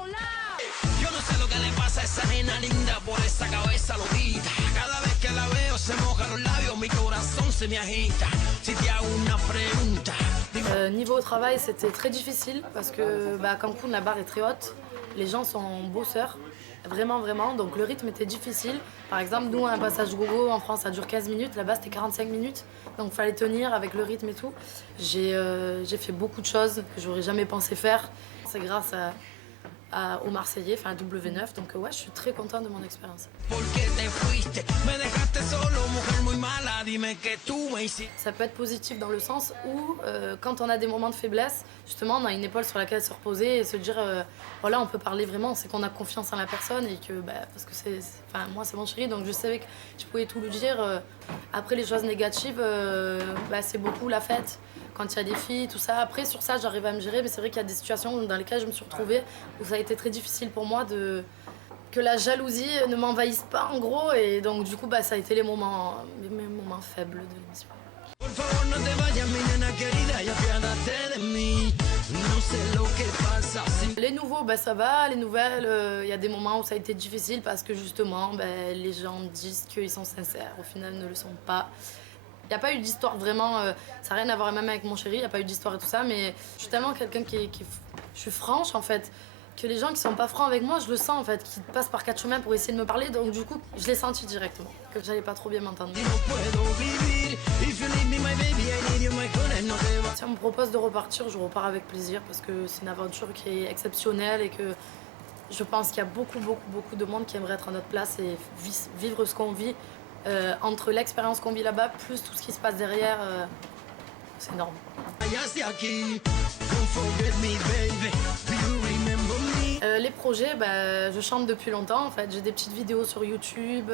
sont là. Yo no sé lo que le pasa a esa nena linda por esa cabeza loquita. Cada vez que la veo se moja los labios, mi corazón se me agita. Si te hago una pregunta. Niveau au travail, c'était très difficile parce que à Cancun, la barre est très haute. Les gens sont bosseurs, vraiment. Donc le rythme était difficile. Par exemple, nous, un passage gogo en France, ça dure 15 minutes. Là-bas, c'était 45 minutes. Donc il fallait tenir avec le rythme et tout. J'ai fait beaucoup de choses que j'aurais jamais pensé faire. C'est grâce aux Marseillais, enfin à W9. Donc ouais, je suis très contente de mon expérience. Ça peut être positif dans le sens où quand on a des moments de faiblesse, justement on a une épaule sur laquelle se reposer et se dire voilà, on peut parler vraiment, c'est qu'on a confiance en la personne et que parce que moi c'est mon chéri, donc je savais que je pouvais tout lui dire. Après les choses négatives, c'est beaucoup la fête. Quand il y a des filles, tout ça. Après, sur ça, j'arrive à me gérer, mais c'est vrai qu'il y a des situations dans lesquelles je me suis retrouvée où ça a été très difficile pour moi que la jalousie ne m'envahisse pas, en gros. Et donc, du coup, ça a été mes moments faibles de l'émission. Les nouveaux, ça va. Les nouvelles, il y a des moments où ça a été difficile parce que justement, les gens disent qu'ils sont sincères. Au final, ne le sont pas. Il n'y a pas eu d'histoire vraiment, ça n'a rien à voir même avec mon chéri, il n'y a pas eu d'histoire et tout ça, mais je suis tellement quelqu'un je suis franche en fait, que les gens qui sont pas francs avec moi, je le sens en fait, qui passent par 4 chemins pour essayer de me parler, donc du coup, je l'ai senti directement, que j'allais pas trop bien m'entendre. Si on me propose de repartir, je repars avec plaisir parce que c'est une aventure qui est exceptionnelle et que je pense qu'il y a beaucoup de monde qui aimerait être à notre place et vivre ce qu'on vit. Entre l'expérience qu'on vit là-bas, plus tout ce qui se passe derrière, c'est énorme. Les projets, je chante depuis longtemps en fait. J'ai des petites vidéos sur YouTube,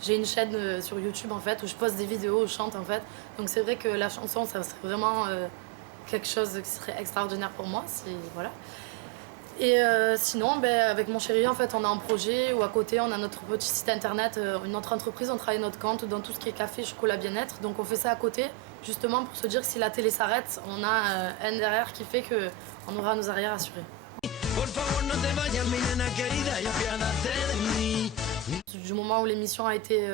j'ai une chaîne sur YouTube en fait où je poste des vidéos, je chante en fait. Donc c'est vrai que la chanson, ça serait vraiment quelque chose qui serait extraordinaire pour moi, voilà. Et sinon, avec mon chéri, en fait, on a un projet où à côté, on a notre petit site internet, une autre entreprise, on travaille notre compte dans tout ce qui est café, chocolat, bien-être. Donc on fait ça à côté, justement pour se dire que si la télé s'arrête, on a un derrière qui fait qu'on aura nos arrières assurés. Du moment où l'émission a été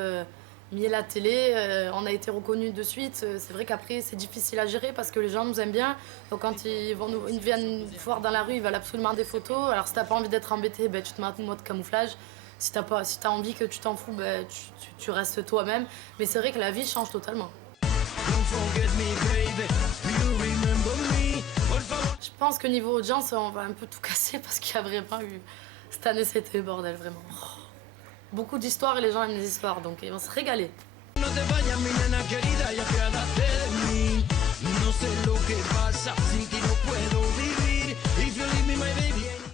mis à la télé, on a été reconnus de suite. C'est vrai qu'après c'est difficile à gérer parce que les gens nous aiment bien. Donc quand ils viennent nous voir dans la rue, ils veulent absolument des photos. Alors si t'as pas envie d'être embêté, tu te mets en mode camouflage. Si t'as envie que tu t'en fous, tu restes toi-même. Mais c'est vrai que la vie change totalement. Je pense que niveau audience, on va un peu tout casser parce qu'il y a vraiment eu... Cette année c'était le bordel, vraiment. Beaucoup d'histoires et les gens aiment les histoires, donc ils vont se régaler. No te vayas, mi nena querida, y apiádate de mí. No sé lo que pasa sin ti.